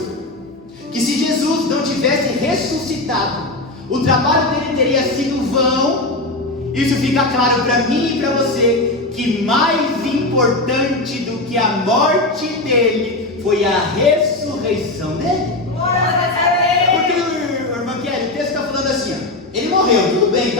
que se Jesus não tivesse ressuscitado, o trabalho dele teria sido vão, isso fica claro para mim e para você, que mais importante do que a morte dele foi a ressurreição dele. Porque, irmã Kelly, o texto está falando assim, ó, ele morreu, tudo bem,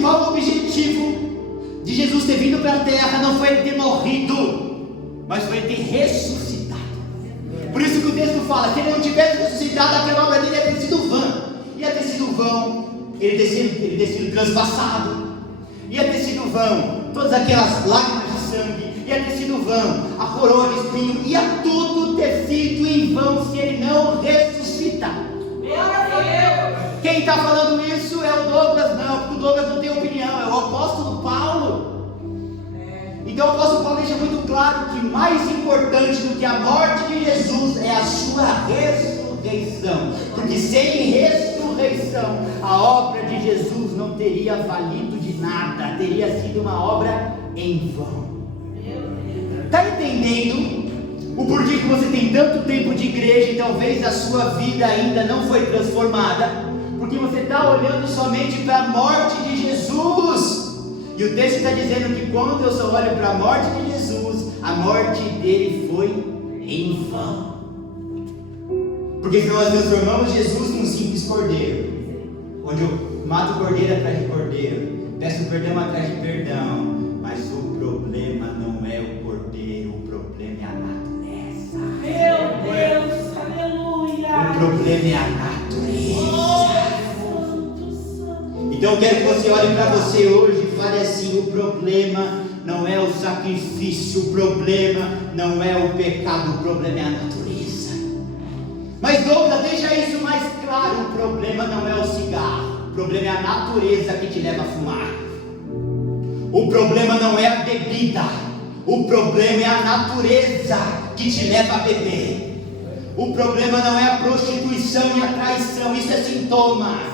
principal objetivo de Jesus ter vindo para a terra não foi ele ter morrido, mas foi ele ter ressuscitado. Por isso que o texto fala, se ele não tivesse ressuscitado, aquela obra dele ia ter sido vã. Ia ter sido vão ele ter sido transpassado, ia ter sido vão todas aquelas lágrimas de sangue, ia ter sido vão a coroa de espinho, ia tudo ter sido em vão se ele não ressuscitar. Quem está falando isso é o Douglas, não, porque o Douglas não tem opinião, é o apóstolo Paulo. Então o apóstolo Paulo deixa muito claro que mais importante do que a morte de Jesus é a sua ressurreição, porque sem ressurreição a obra de Jesus não teria valido de nada, teria sido uma obra em vão. Está entendendo o porquê que você tem tanto tempo de igreja e talvez a sua vida ainda não foi transformada? Porque você está olhando somente para a morte de Jesus. E o texto está dizendo que quando eu só olho para a morte de Jesus, a morte dele foi em vão. Porque se nós transformamos Jesus num simples cordeiro, onde eu mato cordeiro atrás de cordeiro, peço perdão atrás de perdão, mas o problema não é o cordeiro, o problema é a natureza. Meu Deus, aleluia. O problema é a natureza. Então eu quero que você olhe para você hoje e fale assim: o problema não é o sacrifício, o problema não é o pecado, o problema é a natureza. Mas Douglas, deixa isso mais claro: o problema não é o cigarro, o problema é a natureza que te leva a fumar. O problema não é a bebida, o problema é a natureza que te leva a beber. O problema não é a prostituição e a traição, isso é sintoma.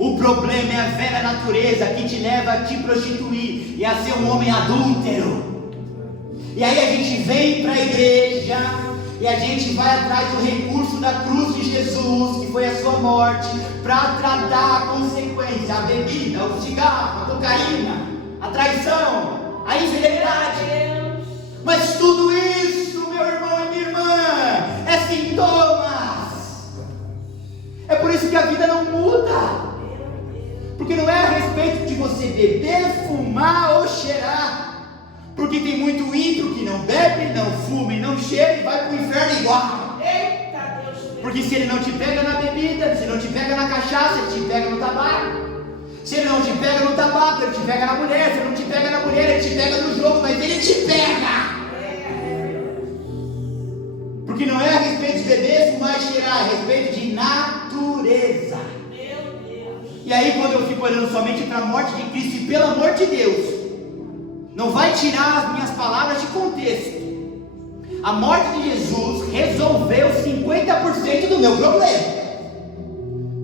O problema é a velha natureza que te leva a te prostituir e a ser um homem adúltero. E aí a gente vem para a igreja e a gente vai atrás do recurso da cruz de Jesus, que foi a sua morte, para tratar a consequência, a bebida, o cigarro, a cocaína, a traição, a infidelidade. Mas tudo isso, meu irmão e minha irmã, é sintomas. É por isso que a vida não muda. Porque não é a respeito de você beber, fumar ou cheirar. Porque tem muito ímpio que não bebe, não fuma e não cheira e vai para o inferno igual. Eita Deus. Porque se ele não te pega na bebida, se ele não te pega na cachaça, ele te pega no tabaco. Se ele não te pega no tabaco, ele te pega na mulher. Se ele não te pega na mulher, ele te pega no jogo, mas ele te pega. Porque não é a respeito de beber, fumar e cheirar, é a respeito de natureza. E aí quando eu fico olhando somente para a morte de Cristo, e pelo amor de Deus, não vai tirar as minhas palavras de contexto. A morte de Jesus resolveu 50% do meu problema.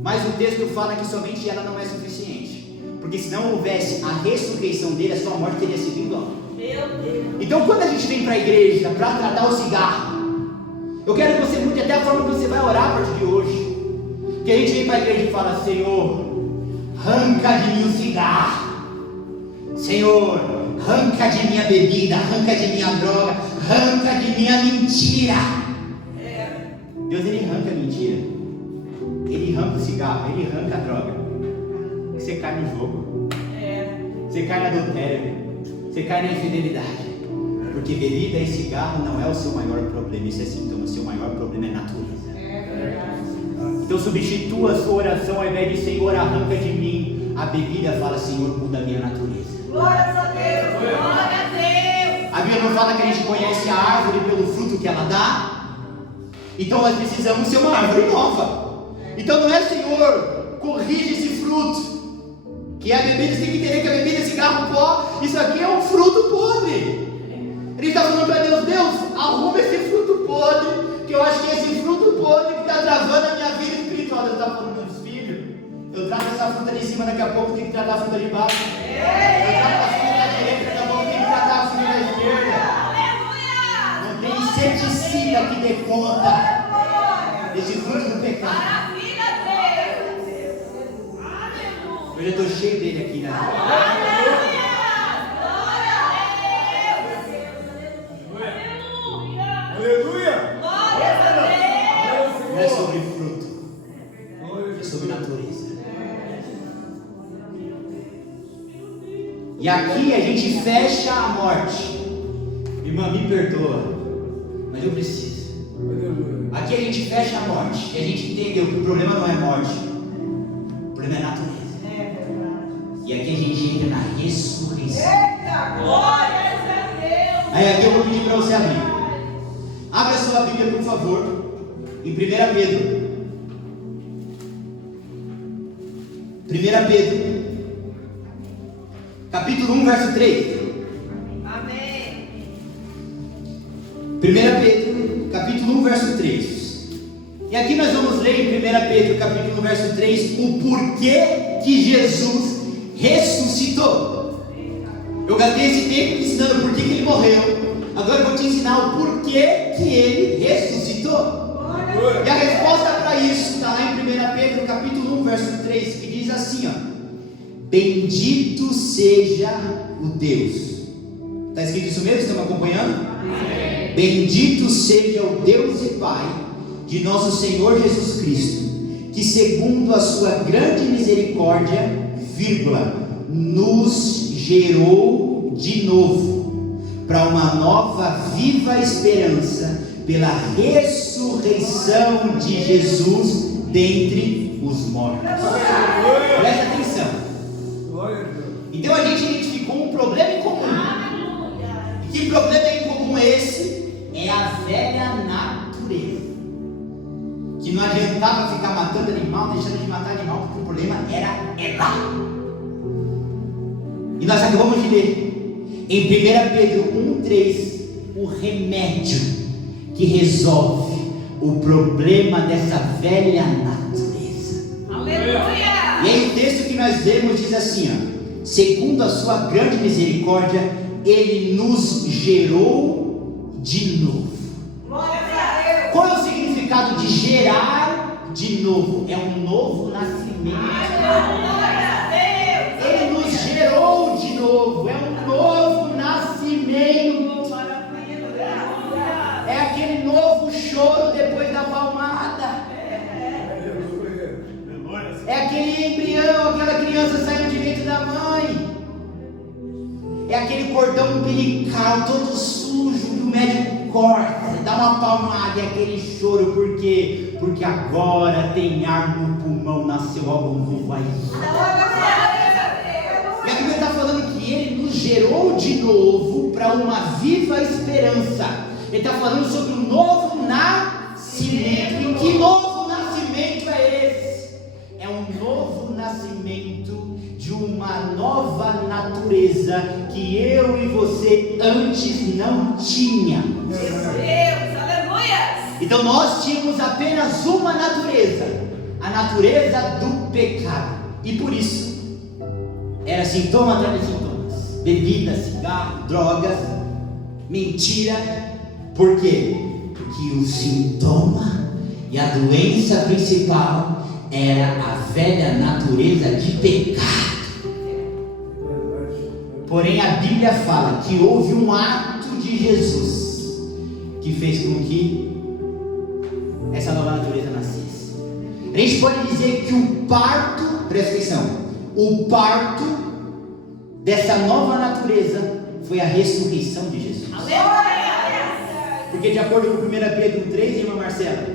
Mas o texto fala que somente ela não é suficiente. Porque se não houvesse a ressurreição dele, a sua morte teria sido igual. Então quando a gente vem para a igreja para tratar o cigarro, eu quero que você mude até a forma que você vai orar a partir de hoje. Que a gente vem para a igreja e fala: Senhor, arranca de mim o cigarro. Senhor, arranca de mim a bebida, arranca de mim a droga, arranca de mim a mentira. Deus, ele arranca a mentira, ele arranca o cigarro, ele arranca a droga. Você cai no jogo, você cai no adultério, você cai na infidelidade. Porque bebida e cigarro não é o seu maior problema, isso é sintoma. O seu maior problema é natureza. Então substitua a sua oração, ao invés de Senhor, arranca de mim a bebida, fala: Senhor, muda a minha natureza. Glória a Deus, glória a Deus. A Bíblia não fala que a gente conhece a árvore pelo fruto que ela dá? Então nós precisamos ser uma árvore nova. Então não é: Senhor, corrige esse fruto, que a bebida, você tem que entender que a bebida é cigarro, pó, isso aqui é um fruto podre. Ele está falando para Deus: Deus, arruma esse fruto podre, que eu acho que é esse fruto podre que está travando a minha vida espiritual. Deus está falando: meus filhos, eu trato essa fruta ali em cima, daqui a pouco tem que tratar a fruta ali embaixo. Eu trato a fruta da direita, daqui a pouco tem que tratar a fruta da esquerda. Não tem inseticida que dê conta desse fruto do pecado. Eu já estou cheio dele aqui, né? Aleluia! Não é sobre fruto, é sobre natureza. E aqui a gente fecha a morte. Irmã, me perdoa, mas eu preciso. Aqui a gente fecha a morte. E a gente entendeu que o problema não é morte, o problema é natureza. E aqui a gente entra na ressurreição. Glórias a Deus. Aí aqui eu vou pedir para você abrir. Abra sua Bíblia, por favor, em 1 Pedro. 1 Pedro, capítulo 1, verso 3. Amém. 1 Pedro, capítulo 1, verso 3. E aqui nós vamos ler em 1 Pedro, capítulo 1, verso 3, o porquê que Jesus ressuscitou. Eu gastei esse tempo ensinando por que ele morreu. Agora eu vou te ensinar o porquê que ele ressuscitou. E a resposta para isso está lá em 1 Pedro, capítulo 1, verso 3, que diz assim, ó: bendito seja o Deus. Está escrito isso mesmo? Estão me acompanhando? Amém. Bendito seja o Deus e Pai de nosso Senhor Jesus Cristo, que segundo a sua grande misericórdia, nos gerou de novo para uma nova viva esperança pela ressurreição de Jesus dentre os mortos. Presta atenção. Então a gente identificou um problema em comum. E que problema em comum é esse? É a velha natureza. Que não adiantava ficar matando animal, deixando de matar animal, porque o problema era ela. E nós acabamos de ler em 1 Pedro 1,3 o remédio que resolve o problema dessa velha natureza. Aleluia! E aí o texto que nós lemos diz assim, ó: segundo a sua grande misericórdia, ele nos gerou de novo. Glória a Deus! Qual é o significado de gerar de novo? É um novo nascimento. Glória a Deus! Ele nos gerou de novo, é um novo nascimento. É aquele novo choro depois da palmada. É aquele embrião, aquela criança saindo de dentro da mãe. É aquele cordão umbilical todo sujo que o médico corta, dá uma palmada, é aquele choro. Por quê? Porque agora tem ar no pulmão, nasceu algo novo aí. E a Bíblia está falando que ele nos gerou de novo para uma viva esperança. Ele está falando sobre um novo nascimento. E que novo nascimento é esse? É um novo nascimento de uma nova natureza que eu e você antes não tínhamos. Meu Deus, aleluia! Então nós tínhamos apenas uma natureza, a natureza do pecado. E por isso era sintoma atrás de sintomas: bebida, cigarro, drogas, mentira. Por quê? Porque o sintoma e a doença principal era a velha natureza de pecado. Porém a Bíblia fala que houve um ato de Jesus que fez com que essa nova natureza nascesse. A gente pode dizer que o parto, presta atenção, o parto dessa nova natureza foi a ressurreição de Jesus. Aleluia! Porque de acordo com 1 Pedro 3, irmã Marcela,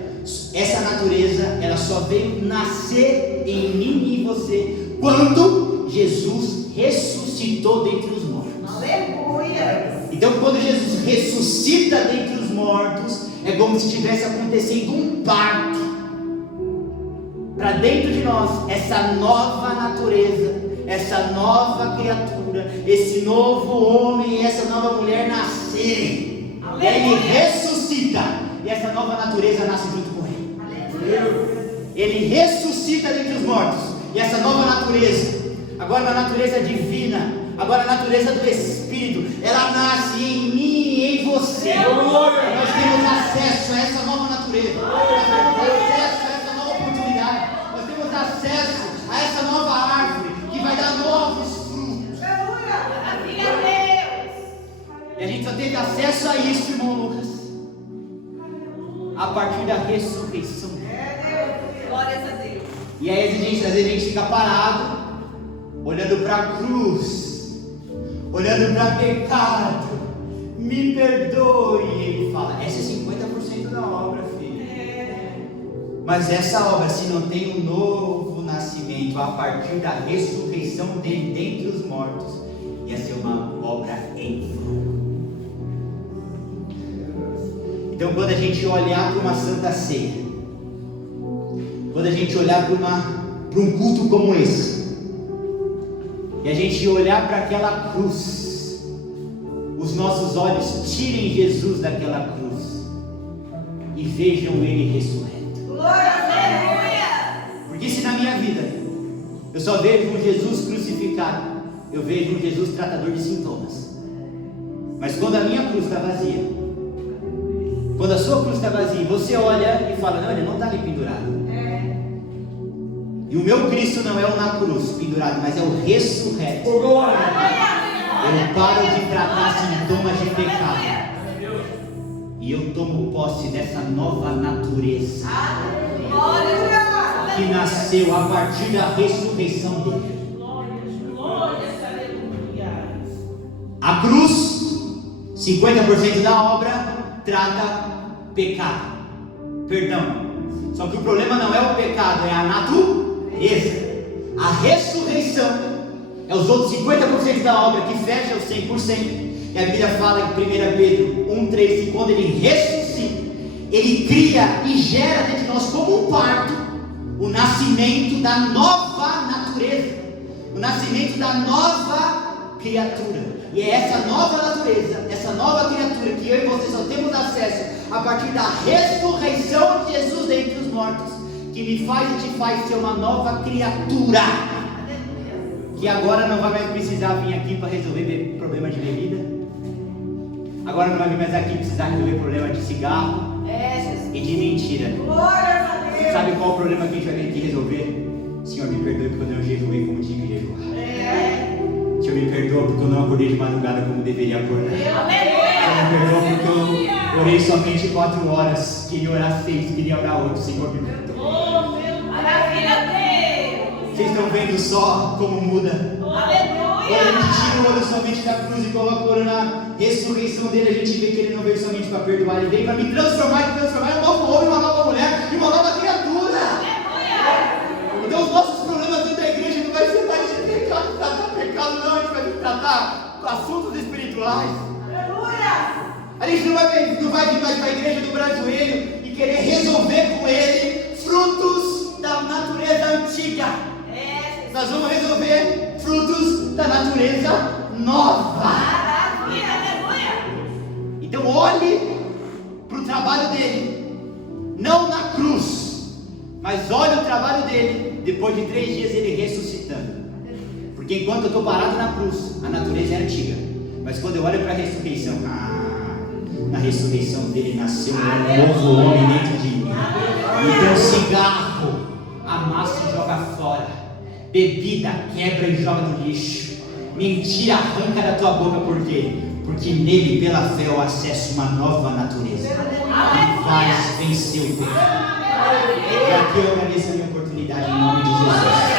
essa natureza ela só veio nascer em mim e em você quando Jesus ressuscitou dentre os mortos. Aleluia! Então quando Jesus ressuscita dentre os mortos, é como se estivesse acontecendo um parto para dentro de nós, essa nova natureza, essa nova criatura, esse novo homem e essa nova mulher nascerem. Ele ressuscita e essa nova natureza nasce junto com ele. Ele ressuscita dentre os mortos e essa nova natureza, agora a natureza divina, agora a natureza do Espírito, ela nasce em mim e em você. Nós temos acesso a essa nova natureza, nós temos acesso a essa nova oportunidade, nós temos acesso a essa nova árvore que vai dar novos frutos. E a gente só teve acesso a isso, irmão Lucas, a partir da ressurreição. Glórias a Deus. E aí às vezes a gente fica parado, olhando para a cruz, olhando para pecado, me perdoe. E ele fala, essa é 50% da obra, filho. Mas essa obra, se não tem um novo nascimento a partir da ressurreição dele dentre os mortos, ia ser uma obra em vão. Então, quando a gente olhar para uma santa ceia, quando a gente olhar para um culto como esse, e a gente olhar para aquela cruz, os nossos olhos tirem Jesus daquela cruz e vejam ele ressurreto. Porque se na minha vida eu só vejo um Jesus crucificado, eu vejo um Jesus tratador de sintomas. Mas quando a minha cruz está vazia, quando a sua cruz está vazia, você olha e fala, não, ele não está ali pendurado. E o meu Cristo não é o na cruz pendurado, mas é o ressurreto. Eu paro de tratar sintomas de pecado e eu tomo posse dessa nova natureza que nasceu a partir da ressurreição dele. A cruz, 50% da obra, trata pecado, perdão. Só que o problema não é o pecado, é a natureza. A ressurreição é os outros 50% da obra que fecha os 100%. E a Bíblia fala em 1 Pedro 1,3 que quando ele ressuscita, ele cria e gera dentro de nós como um parto o nascimento da nova natureza, o nascimento da nova criatura. E é essa nova natureza, essa nova criatura que eu e você só temos acesso a partir da ressurreição de Jesus dentre os mortos, que me faz e te faz ser uma nova criatura, que agora não vai mais precisar vir aqui para resolver problema de bebida, agora não vai vir mais aqui precisar resolver problema de cigarro e de mentira. Sabe qual o problema que a gente vai vir aqui resolver? Senhor, me perdoe porque eu não jejuei como tinha que jejuar. Senhor, me perdoa porque eu não acordei de madrugada como deveria acordar. Senhor, me perdoa porque eu orei somente 4 horas, queria orar 6, queria orar 8. Senhor, me perdoa. Vocês estão vendo só como muda? Quando a gente tira o olho somente da cruz e coloca o olho na ressurreição dele, a gente vê que ele não veio somente para perdoar, ele veio para me transformar em um novo homem, uma nova mulher e uma nova criatura. Então os nossos problemas dentro da igreja não vai ser mais de pecado, tratar pecado, não, a gente vai tratar assuntos espirituais. A gente não vai vir mais para a igreja dobrar joelho e querer resolver com ele frutos da natureza antiga. Nós vamos resolver frutos da natureza nova. Então olhe para o trabalho dele, não na cruz, mas olhe o trabalho dele depois de 3 dias ele ressuscitando. Porque enquanto eu estou parado na cruz, a natureza é antiga, mas quando eu olho para a ressurreição, na ressurreição dele nasceu um novo homem dentro de mim. Então cigarro, amassa e joga fora, bebida, quebra e joga no lixo, mentira, arranca da tua boca. Por quê? Porque nele, pela fé, eu acesso uma nova natureza que faz vencer o pecado. E aqui eu agradeço a minha oportunidade em nome de Jesus.